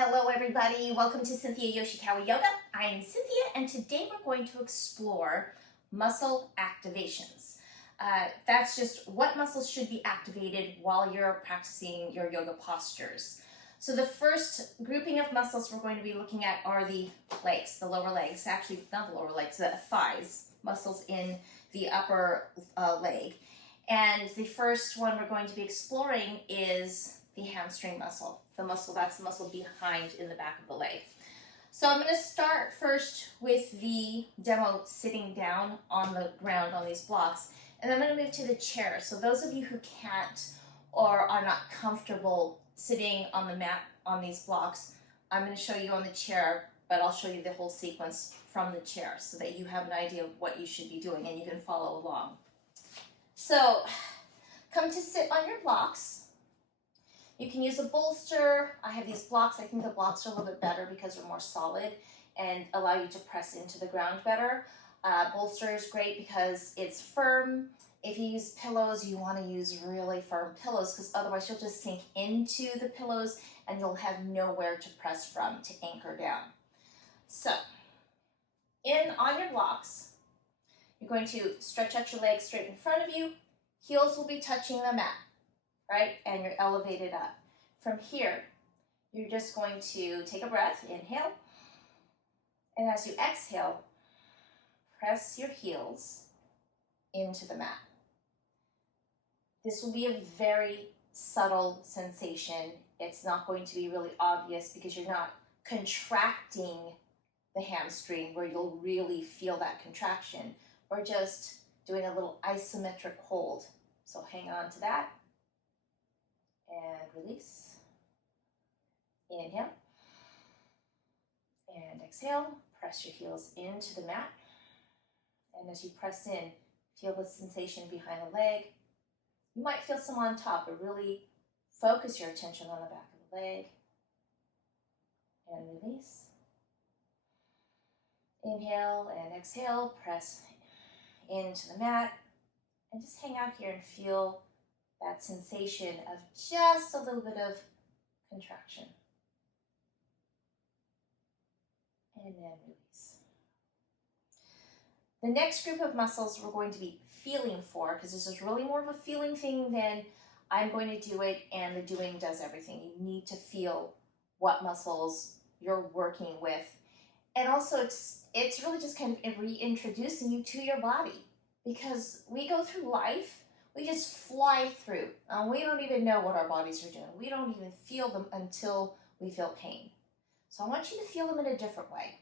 Hello everybody, welcome to Cynthia Yoshikawa Yoga. I am Cynthia and today we're going to explore muscle activations. That's just what muscles should be activated while you're practicing your yoga postures. So the first grouping of muscles we're going to be looking at are the legs, the lower legs, actually not the lower legs, the thighs, muscles in the upper leg. And the first one we're going to be exploring is the hamstring muscle, that's the muscle behind in the back of the leg. So I'm going to start first with the demo sitting down on the ground on these blocks, and then I'm going to move to the chair. So those of you who can't or are not comfortable sitting on the mat on these blocks, I'm going to show you on the chair, but I'll show you the whole sequence from the chair so that you have an idea of what you should be doing and you can follow along. So come to sit on your blocks. You can use a bolster. I have these blocks. I think the blocks are a little bit better because they're more solid and allow you to press into the ground better. Bolster is great because it's firm. If you use pillows, you want to use really firm pillows because otherwise you'll just sink into the pillows and you'll have nowhere to press from to anchor down. So, on your blocks, you're going to stretch out your legs straight in front of you. Heels will be touching the mat, right? And you're elevated up. From here, you're just going to take a breath, inhale. And as you exhale, press your heels into the mat. This will be a very subtle sensation. It's not going to be really obvious because you're not contracting the hamstring where you'll really feel that contraction. We're just doing a little isometric hold. So hang on to that. And release. Inhale. And exhale. Press your heels into the mat. And as you press in, feel the sensation behind the leg. You might feel some on top, but really focus your attention on the back of the leg. And release. Inhale and exhale. Press into the mat. And just hang out here and feel that sensation of just a little bit of contraction. And then release. The next group of muscles we're going to be feeling for, because this is really more of a feeling thing than I'm going to do it and the doing does everything. You need to feel what muscles you're working with. And also it's really just kind of reintroducing you to your body, because we go through life, we just fly through. We don't even know what our bodies are doing. We don't even feel them until we feel pain. So I want you to feel them in a different way.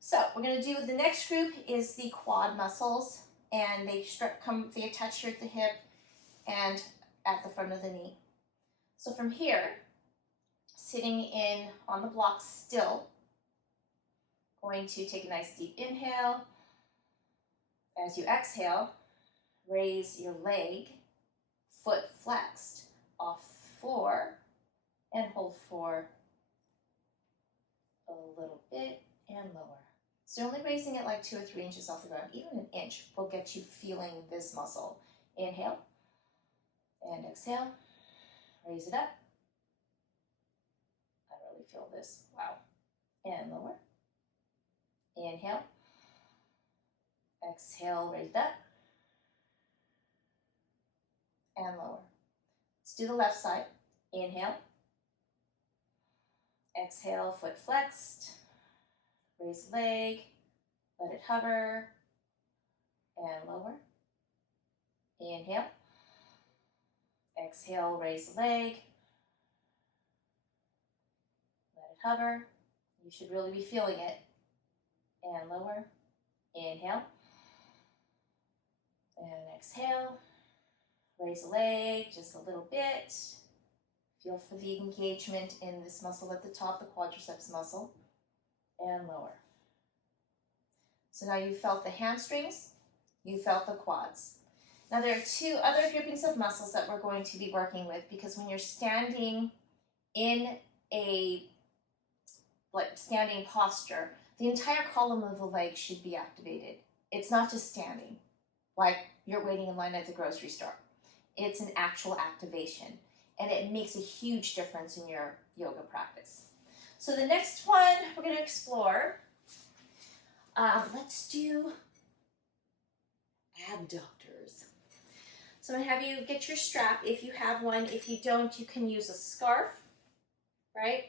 So we're going to do the next group is the quad muscles, and they attach here at the hip and at the front of the knee. So from here, sitting in on the block still, going to take a nice deep inhale. As you exhale, raise your leg, foot flexed off the floor, and hold for a little bit and lower. So you're only raising it like 2 or 3 inches off the ground. Even an inch will get you feeling this muscle. Inhale and exhale. Raise it up. I really feel this. Wow. And lower. Inhale. Exhale, raise it up. And lower. Let's do the left side. Inhale. Exhale, foot flexed. Raise the leg. Let it hover. And lower. Inhale. Exhale, raise the leg. Let it hover. You should really be feeling it. And lower. Inhale. And exhale. Raise the leg just a little bit. Feel for the engagement in this muscle at the top, the quadriceps muscle. And lower. So now you felt the hamstrings, you felt the quads. Now there are 2 other groupings of muscles that we're going to be working with, because when you're standing in a standing posture, the entire column of the leg should be activated. It's not just standing like you're waiting in line at the grocery store. It's an actual activation, and it makes a huge difference in your yoga practice. So the next one we're going to explore, let's do abductors. So I'm going to have you get your strap if you have one. If you don't, you can use a scarf, right?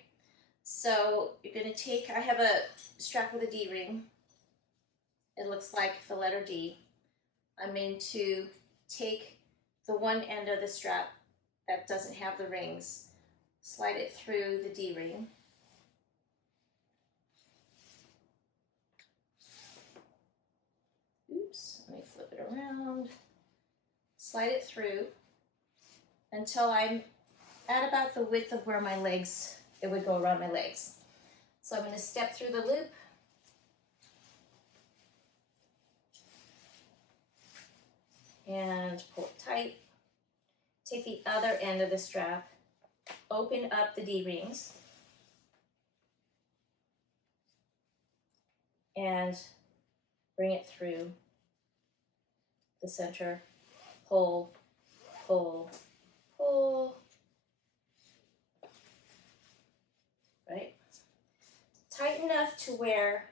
So you're going to take, I have a strap with a D-ring. It looks like the letter D. I'm going to take the one end of the strap that doesn't have the rings, slide it through the D-ring. Oops, let me flip it around. Slide it through until I'm at about the width of where my legs, it would go around my legs. So I'm going to step through the loop. And pull it tight. Take the other end of the strap, open up the D-rings, and bring it through the center. Pull, pull, pull. Right? Tight enough to where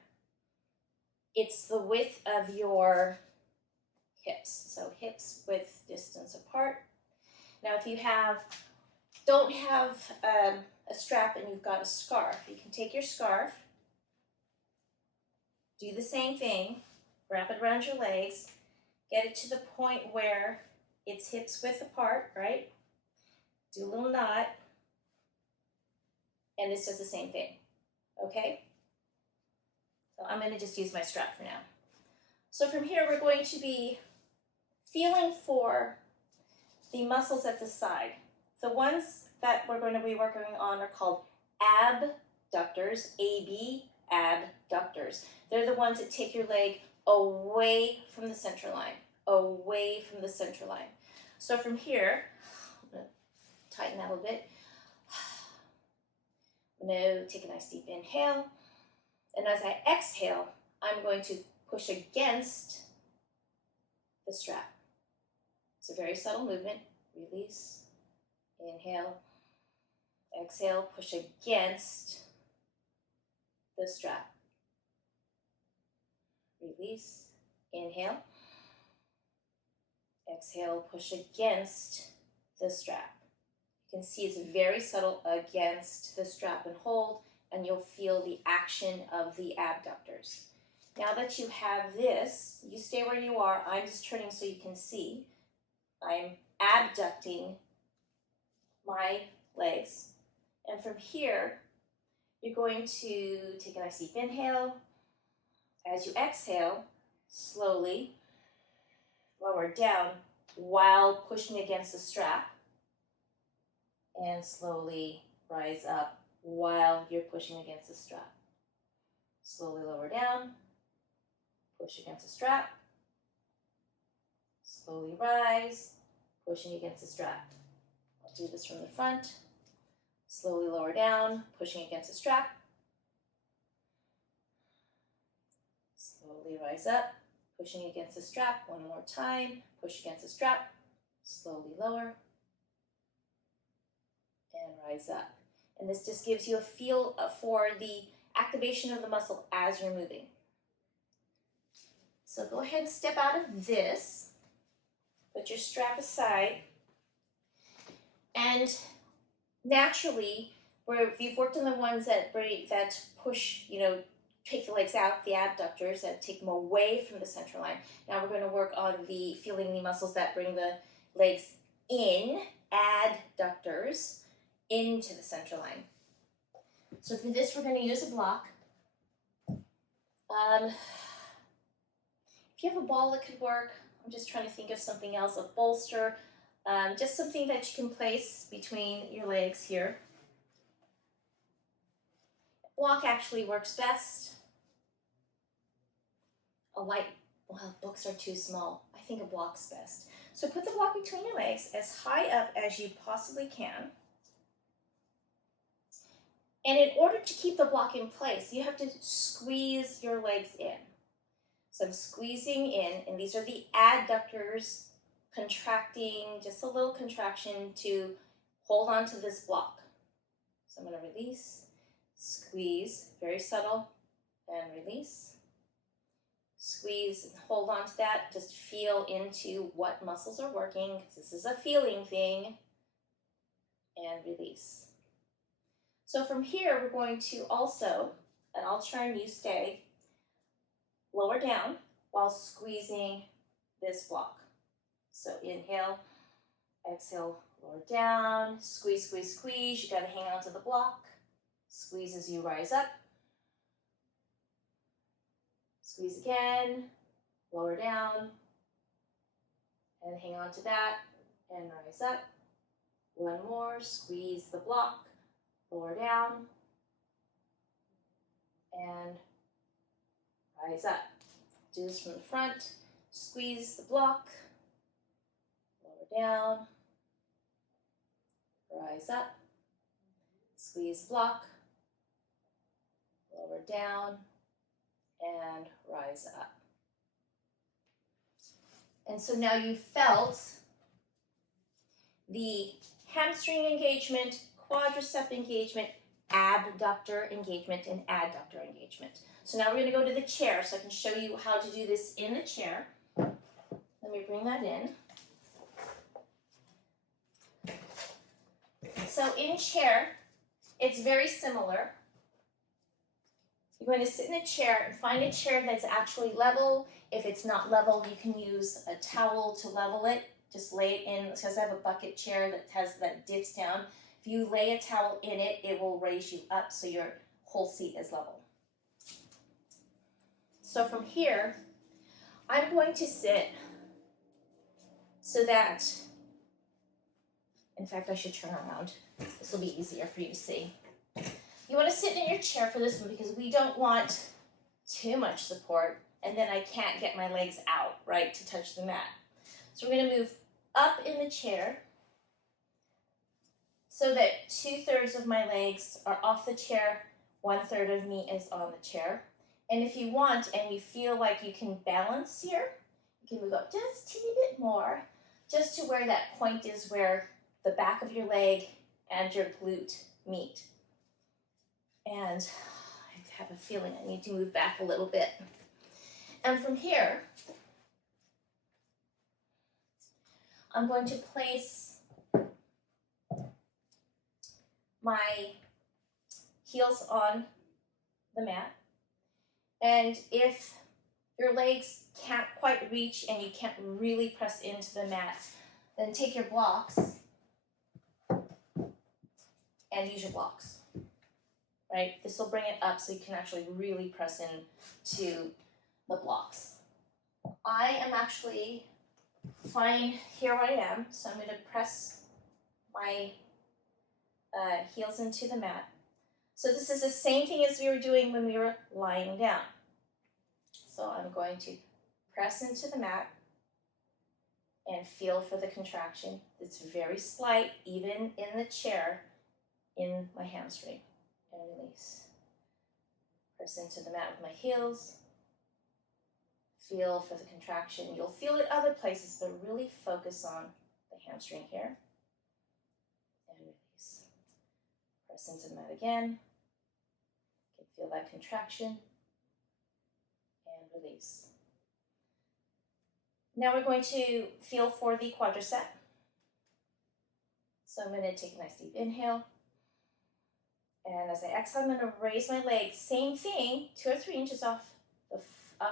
it's the width of your hips. So hips width distance apart. Now if you don't have a strap and you've got a scarf, you can take your scarf, do the same thing, wrap it around your legs, get it to the point where it's hips width apart, right? Do a little knot, and this does the same thing, okay? So I'm going to just use my strap for now. So from here we're going to be feeling for the muscles at the side. The ones that we're going to be working on are called abductors, A-B, abductors. They're the ones that take your leg away from the center line, away from the center line. So from here, I'm going to tighten that a little bit. I'm going to take a nice deep inhale. And as I exhale, I'm going to push against the strap. It's a very subtle movement. Release, inhale, exhale, push against the strap. Release, inhale, exhale, push against the strap. You can see it's very subtle, against the strap, and hold, and you'll feel the action of the abductors. Now that you have this, you stay where you are. I'm just turning so you can see. I'm abducting my legs. And from here, you're going to take a nice deep inhale. As you exhale, slowly lower down while pushing against the strap. And slowly rise up while you're pushing against the strap. Slowly lower down, push against the strap. Slowly rise, pushing against the strap. I'll do this from the front. Slowly lower down, pushing against the strap. Slowly rise up, pushing against the strap. One more time, push against the strap. Slowly lower and rise up. And this just gives you a feel for the activation of the muscle as you're moving. So go ahead and step out of this. Put your strap aside. And naturally, where you've worked on the ones that push, take the legs out, the abductors that take them away from the center line. Now we're going to work on feeling the muscles that bring the legs in, adductors, into the center line. So for this, we're going to use a block. If you have a ball, it could work. I'm just trying to think of something else, a bolster, just something that you can place between your legs here. Block actually works best. Books are too small. I think a block's best. So put the block between your legs as high up as you possibly can. And in order to keep the block in place, you have to squeeze your legs in. So I'm squeezing in, and these are the adductors contracting, just a little contraction to hold on to this block. So I'm going to release, Squeeze, very subtle, and release. Squeeze and hold on to that. Just feel into what muscles are working, because this is a feeling thing. And release. So from here, we're going to also, and I'll turn, you stay, lower down while squeezing this block. So inhale, exhale, lower down, squeeze, squeeze, squeeze. You got to hang on to the block. Squeeze as you rise up. Squeeze again, lower down, and hang on to that, and rise up. One more, squeeze the block, lower down, and rise up. Do this from the front, squeeze the block, lower down, rise up, squeeze block, lower down, and rise up. And so now you felt the hamstring engagement, quadricep engagement, abductor engagement, and adductor engagement. So now we're going to go to the chair so I can show you how to do this in the chair. Let me bring that in. So in chair, it's very similar. You're going to sit in a chair and find a chair that's actually level. If it's not level, you can use a towel to level it. Just lay it in, because I have a bucket chair that dips down. If you lay a towel in it, it will raise you up so your whole seat is level. So from here, I'm going to sit so that, in fact, I should turn around. This will be easier for you to see. You want to sit in your chair for this one because we don't want too much support, and then I can't get my legs out, right, to touch the mat. So we're going to move up in the chair so that 2/3 of my legs are off the chair, 1/3 of me is on the chair. And if you want and you feel like you can balance here, you can move up just a teeny bit more, just to where that point is where the back of your leg and your glute meet. And I have a feeling I need to move back a little bit. And from here, I'm going to place my heels on the mat. And if your legs can't quite reach and you can't really press into the mat, then take your blocks and use your blocks, right? This will bring it up so you can actually really press into the blocks. I am actually fine here where I am, so I'm going to press my heels into the mat. So this is the same thing as we were doing when we were lying down. So I'm going to press into the mat and feel for the contraction. It's very slight, even in the chair, in my hamstring, and release. Press into the mat with my heels. Feel for the contraction. You'll feel it other places, but really focus on the hamstring here. And release. Press into the mat again. You can feel that contraction. And release. Now we're going to feel for the quadricep. So I'm going to take a nice deep inhale. And as I exhale, I'm going to raise my legs. Same thing, 2 or 3 inches off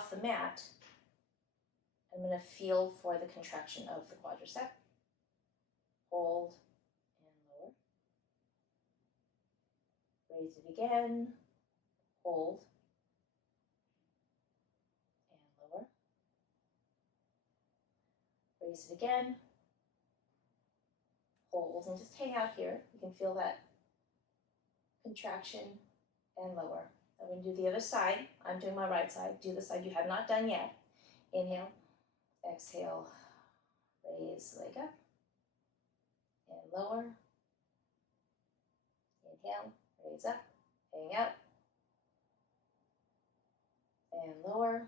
the mat. I'm going to feel for the contraction of the quadricep. Hold and lower. Raise it again. Hold and lower. Raise it again. Hold and just hang out here. You can feel that contraction and lower. I'm going to do the other side. I'm doing my right side. Do the side you have not done yet. Inhale. Exhale, raise leg up and lower. Inhale, raise up, hang out, and lower.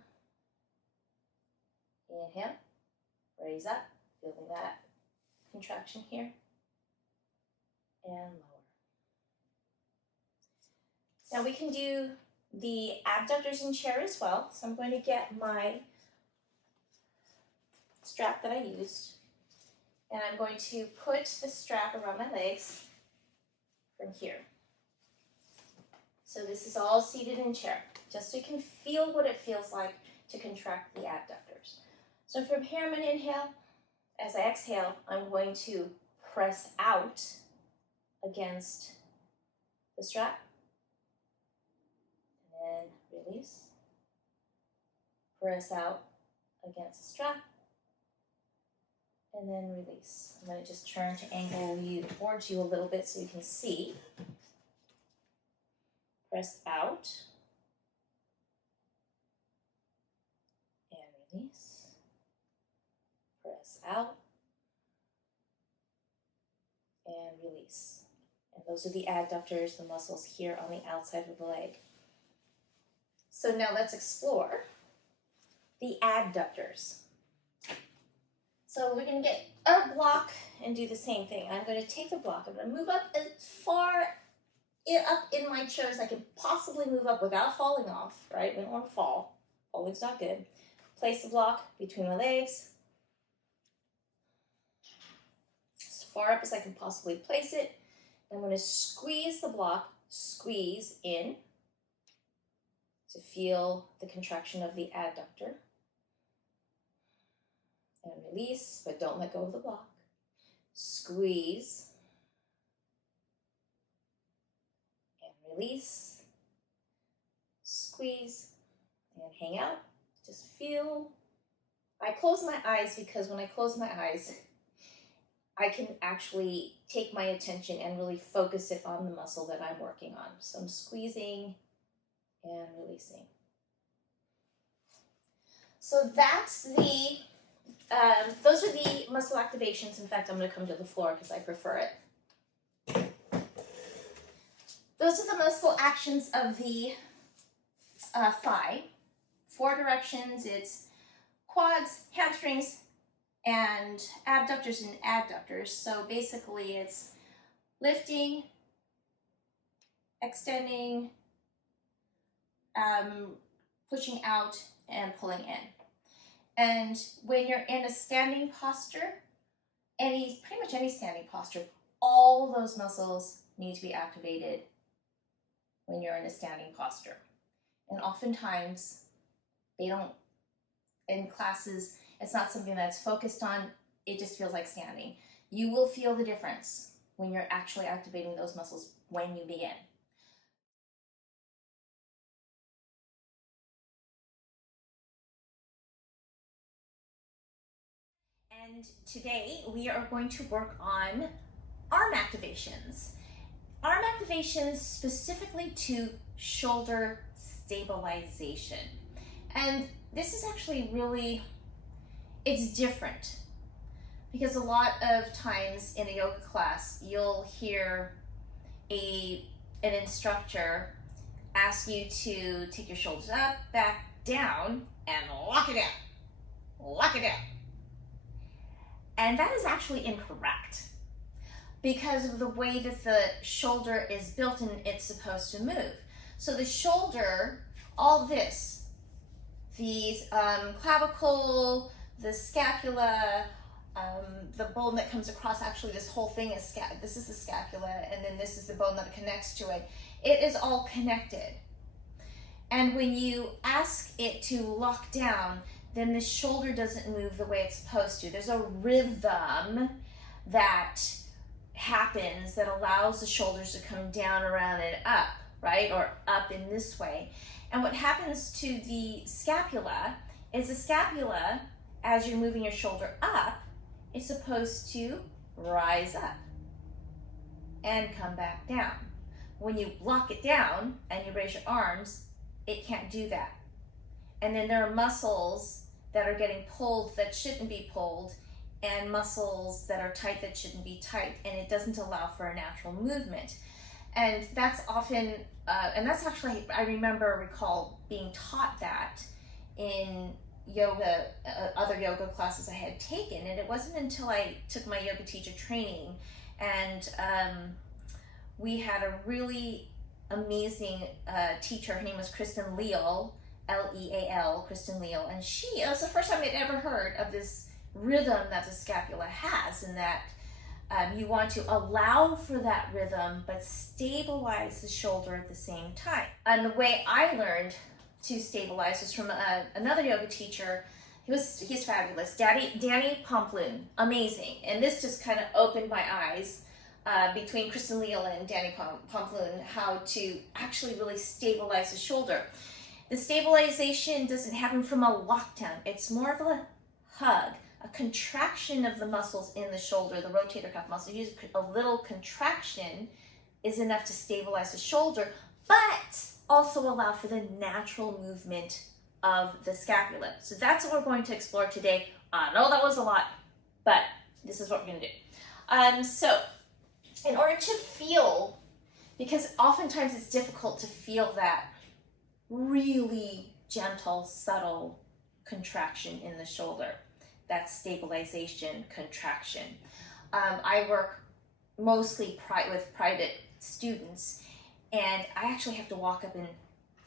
Inhale, raise up, feeling that contraction here, and lower. Now we can do the abductors in chair as well. So I'm going to get my strap that I used, and I'm going to put the strap around my legs from here. So this is all seated in chair, just so you can feel what it feels like to contract the adductors. So from here, I'm going to inhale. As I exhale, I'm going to press out against the strap, and then release. Press out against the strap, and then release. I'm going to just turn to angle you towards you a little bit so you can see. Press out, and release. Press out, and release. And those are the adductors, the muscles here on the outside of the leg. So now let's explore the adductors. So we're going to get our block and do the same thing. I'm going to take the block. I'm going to move up as far up in my chair as I can possibly move up without falling off, right? We don't want to fall. Falling's not good. Place the block between my legs, as far up as I can possibly place it. I'm going to squeeze the block, squeeze in to feel the contraction of the adductor. And release, but don't let go of the block. Squeeze. And release. Squeeze. And hang out. Just feel. I close my eyes because when I close my eyes, I can actually take my attention and really focus it on the muscle that I'm working on. So I'm squeezing and releasing. So that's the those are the muscle activations. In fact, I'm going to come to the floor because I prefer it. Those are the muscle actions of the thigh. 4 directions. It's quads, hamstrings, and abductors and adductors. So basically it's lifting, extending, pushing out, and pulling in. And when you're in a standing posture, pretty much any standing posture, all those muscles need to be activated when you're in a standing posture. And oftentimes, they don't, in classes, it's not something that's focused on, it just feels like standing. You will feel the difference when you're actually activating those muscles when you begin. And today we are going to work on arm activations. Arm activations specifically to shoulder stabilization. And this is actually really, it's different because a lot of times in a yoga class, you'll hear an instructor ask you to take your shoulders up, back, down, and lock it down. Lock it down. And that is actually incorrect because of the way that the shoulder is built and it's supposed to move. So the shoulder, all this, the clavicle, the scapula, the bone that comes across, actually this whole thing is this is the scapula, and then this is the bone that connects to it. It is all connected. And when you ask it to lock down, then the shoulder doesn't move the way it's supposed to. There's a rhythm that happens that allows the shoulders to come down, around, and up, right? Or up in this way. And what happens to the scapula is the scapula, as you're moving your shoulder up, is supposed to rise up and come back down. When you lock it down and you raise your arms, it can't do that. And then there are muscles that are getting pulled that shouldn't be pulled, and muscles that are tight that shouldn't be tight, and it doesn't allow for a natural movement. And that's often, and that's actually, I recall being taught that in yoga, other yoga classes I had taken, and it wasn't until I took my yoga teacher training and we had a really amazing teacher. Her name was Kristen Leal, L-E-A-L, Kristen Leal, and it was the first time I'd ever heard of this rhythm that the scapula has, and that you want to allow for that rhythm but stabilize the shoulder at the same time. And the way I learned to stabilize was from another yoga teacher. He's fabulous, Danny Pomplun, amazing. And this just kind of opened my eyes between Kristen Leal and Danny Pomplun, how to actually really stabilize the shoulder. The stabilization doesn't happen from a lockdown. It's more of a hug, a contraction of the muscles in the shoulder, the rotator cuff muscle. Use a little contraction is enough to stabilize the shoulder, but also allow for the natural movement of the scapula. So that's what we're going to explore today. I know that was a lot, but this is what we're going to do. So in order to feel, because oftentimes it's difficult to feel that really gentle, subtle contraction in the shoulder, that stabilization contraction. I work mostly with private students, and I actually have to walk up and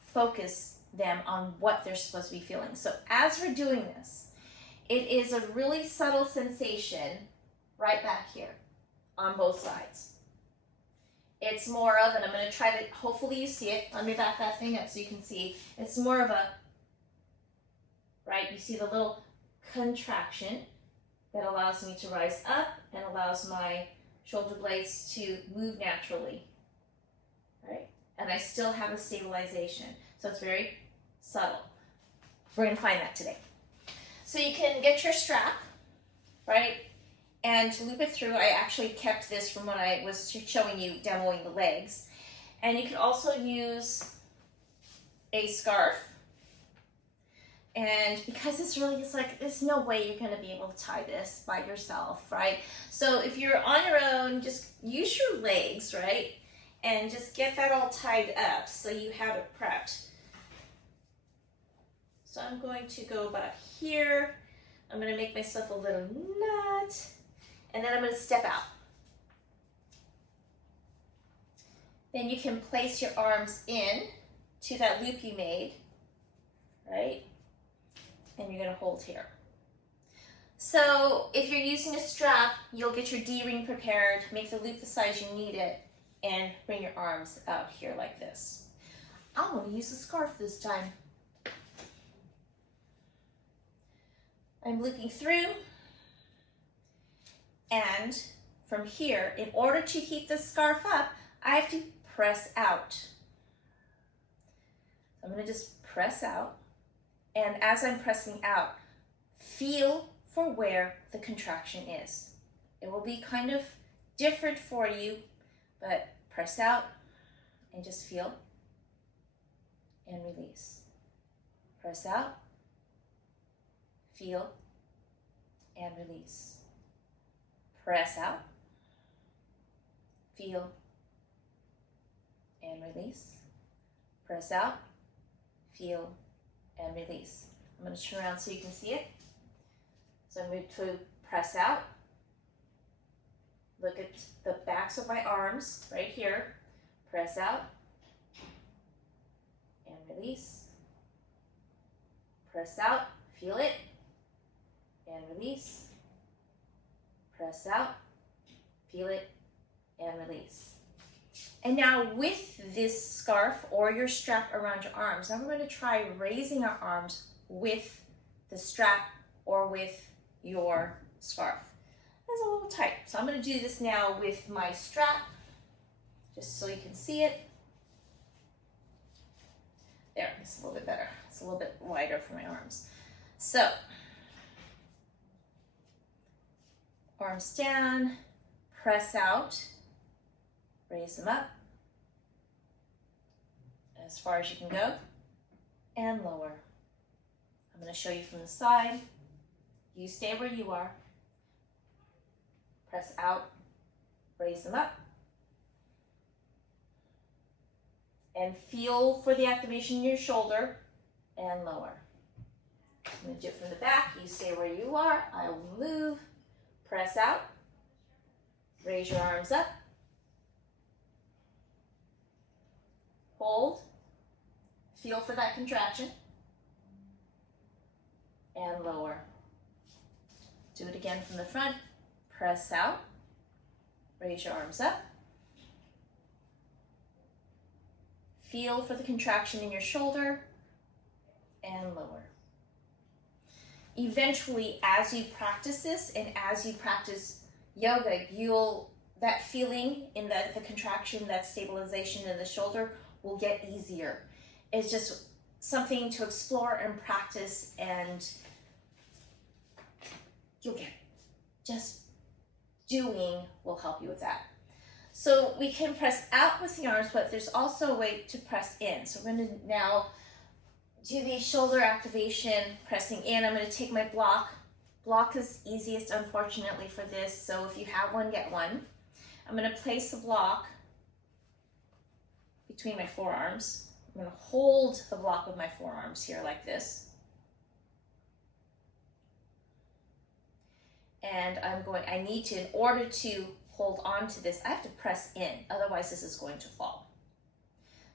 focus them on what they're supposed to be feeling. So as we're doing this, it is a really subtle sensation right back here on both sides. It's more of, and I'm going to try to, hopefully you see it. Let me back that thing up so you can see. It's more of a, right, you see the little contraction that allows me to rise up and allows my shoulder blades to move naturally, right? And I still have a stabilization. So it's very subtle. We're going to find that today. So you can get your strap, right? And to loop it through, I actually kept this from when I was showing you demoing the legs. And you can also use a scarf. And because it's really, it's like, there's no way you're going to be able to tie this by yourself, right? So if you're on your own, just use your legs, right? And just get that all tied up so you have it prepped. So I'm going to go about here. I'm going to make myself a little knot. And then I'm going to step out. Then you can place your arms in to that loop you made, right? And you're going to hold here. So if you're using a strap, you'll get your D-ring prepared, make the loop the size you need it, and bring your arms out here like this. I'm going to use a scarf this time. I'm looping through. And from here, in order to keep the scarf up, I have to press out. I'm going to just press out. And as I'm pressing out, feel for where the contraction is. It will be kind of different for you, but press out and just feel and release. Press out, feel, and release. Press out, feel, and release. Press out, feel, and release. I'm going to turn around so you can see it. So I'm going to press out. Look at the backs of my arms right here. Press out and release. Press out, feel it, and release. Press out, feel it, and release. And now with this scarf or your strap around your arms, now we're going to try raising our arms with the strap or with your scarf. That's a little tight. So I'm going to do this now with my strap, just so you can see it. There, it's a little bit better. It's a little bit wider for my arms. So, arms down, press out, raise them up as far as you can go, and lower. I'm going to show you from the side. You stay where you are. Press out, raise them up, and feel for the activation in your shoulder, and lower. I'm going to do it from the back. You stay where you are. I will move. Press out, raise your arms up, hold, feel for that contraction, and lower. Do it again from the front. Press out, raise your arms up. Feel for the contraction in your shoulder, and lower. Eventually, as you practice this and as you practice yoga, that feeling in the contraction, that stabilization in the shoulder will get easier. It's just something to explore and practice, and you'll get it. Just doing will help you with that. So we can press out with the arms, but there's also a way to press in. So we're going to now do the shoulder activation, pressing in. I'm going to take my block. Block is easiest, unfortunately, for this, so if you have one, get one. I'm going to place the block between my forearms. I'm going to hold the block with my forearms here like this. And I need to, in order to hold on to this, I have to press in, otherwise this is going to fall.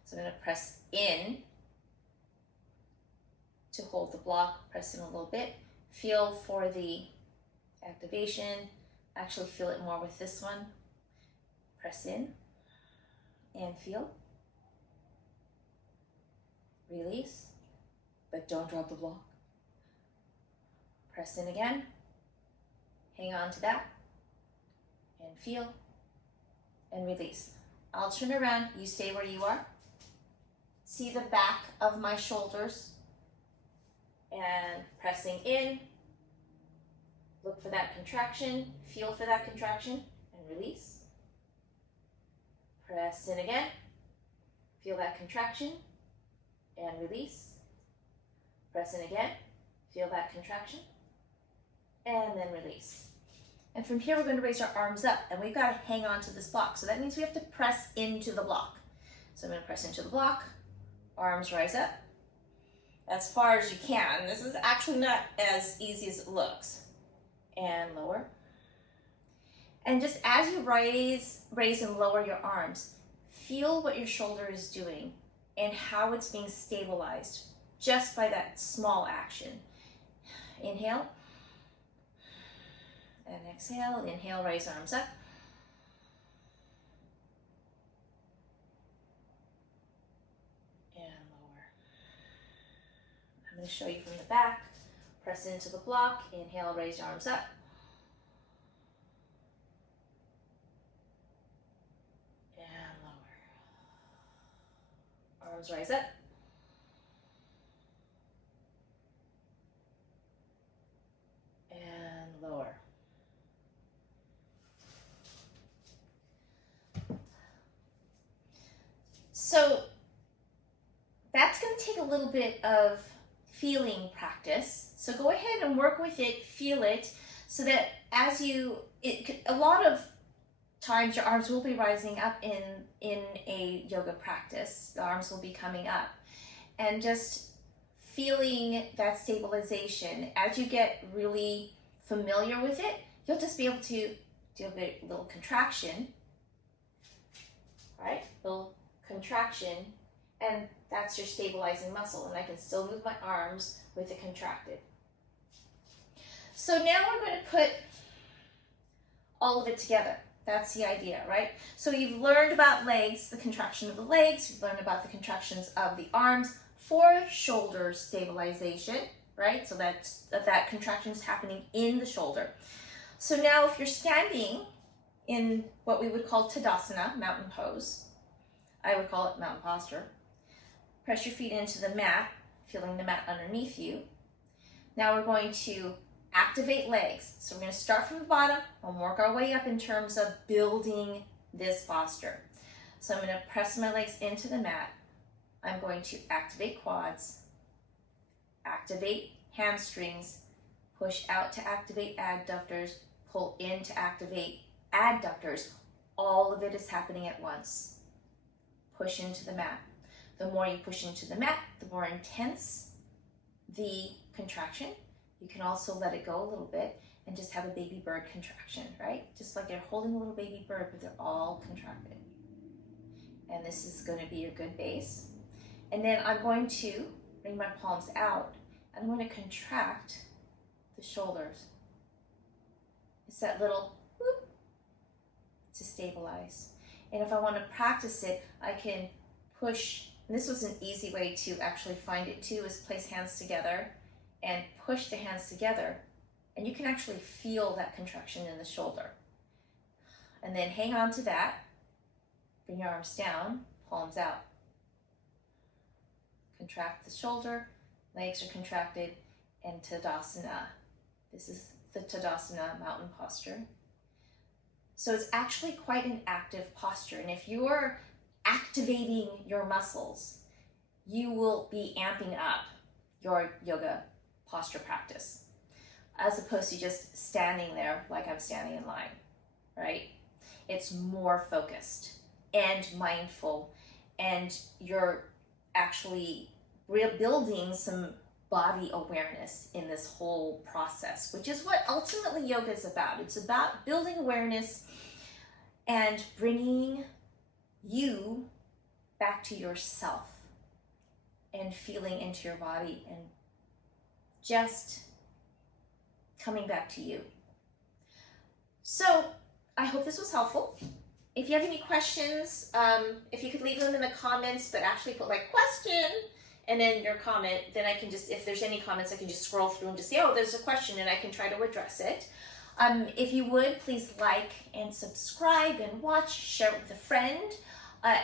So I'm going to press in to hold the block, press in a little bit. Feel for the activation. Actually feel it more with this one. Press in and feel. Release, but don't drop the block. Press in again. Hang on to that and feel and release. I'll turn around, you stay where you are. See the back of my shoulders and pressing in. Look for that contraction, feel for that contraction and release. Press in again, feel that contraction and release. Press in again, feel that contraction and then release. And from here, we're going to raise our arms up, and we've got to hang on to this block. So that means we have to press into the block. So I'm going to press into the block, arms rise up, as far as you can. This is actually not as easy as it looks. And lower. And just as you raise and lower your arms, feel what your shoulder is doing and how it's being stabilized just by that small action. Inhale. And exhale, inhale, raise arms up. And lower. I'm going to show you from the back. Press into the block, inhale, raise your arms up. And lower. Arms rise up. And lower. So that's going to take a little bit of feeling practice. So go ahead and work with it, feel it, so that as a lot of times your arms will be rising up in a yoga practice. The arms will be coming up. And just feeling that stabilization. As you get really familiar with it, you'll just be able to do a little contraction, right? Little contraction, and that's your stabilizing muscle, and I can still move my arms with it contracted. So now we're going to put all of it together. That's the idea, right? So you've learned about legs, the contraction of the legs, you've learned about the contractions of the arms for shoulder stabilization, right? So that contraction is happening in the shoulder. So now if you're standing in what we would call Tadasana, mountain pose, I would call it mountain posture. Press your feet into the mat, feeling the mat underneath you. Now we're going to activate legs. So we're going to start from the bottom and work our way up in terms of building this posture. So I'm going to press my legs into the mat. I'm going to activate quads, activate hamstrings, push out to activate adductors, pull in to activate adductors. All of it is happening at once. Push into the mat. The more you push into the mat, the more intense the contraction. You can also let it go a little bit and just have a baby bird contraction, right? Just like you're holding a little baby bird, but they're all contracted. and this is going to be your good base. And then I'm going to bring my palms out, and I'm going to contract the shoulders. It's that little whoop to stabilize. And if I want to practice it, I can push, and this was an easy way to actually find it too, is place hands together and push the hands together. And you can actually feel that contraction in the shoulder. And then hang on to that. Bring your arms down, palms out. Contract the shoulder, legs are contracted, and Tadasana. This is the Tadasana mountain posture. So it's actually quite an active posture. And if you're activating your muscles, you will be amping up your yoga posture practice, as opposed to just standing there like I'm standing in line, right? It's more focused and mindful, and you're actually rebuilding some body awareness in this whole process, which is what ultimately yoga is about. It's about building awareness and bringing you back to yourself and feeling into your body and just coming back to you. So I hope this was helpful. If you have any questions, if you could leave them in the comments, but actually put like question and then your comment, then I can just, if there's any comments, I can just scroll through and just say, oh, there's a question, and I can try to address it. If you would, please like and subscribe and watch, share it with a friend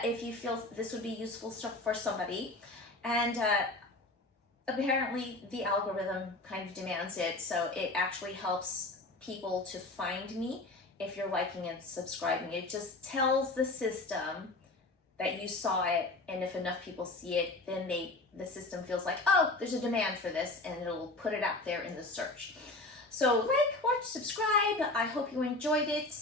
if you feel this would be useful stuff for somebody. And apparently the algorithm kind of demands it, so it actually helps people to find me if you're liking and subscribing. It just tells the system that you saw it, and if enough people see it, then the system feels like, oh, there's a demand for this, and it'll put it out there in the search. So like, watch, subscribe. I hope you enjoyed it.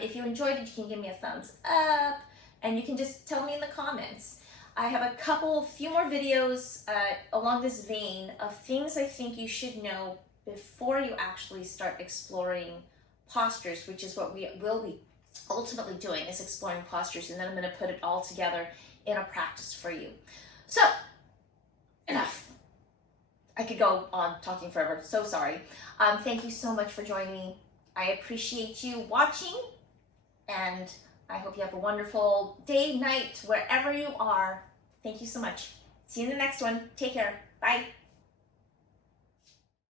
If you enjoyed it, you can give me a thumbs up, and you can just tell me in the comments. I have a few more videos along this vein of things I think you should know before you actually start exploring postures, which is what we will be ultimately doing, is exploring postures, and then I'm going to put it all together in a practice for you. So, enough. I could go on talking forever, so sorry. Thank you so much for joining me. I appreciate you watching, and I hope you have a wonderful day, night, wherever you are. Thank you so much. See you in the next one. Take care. Bye.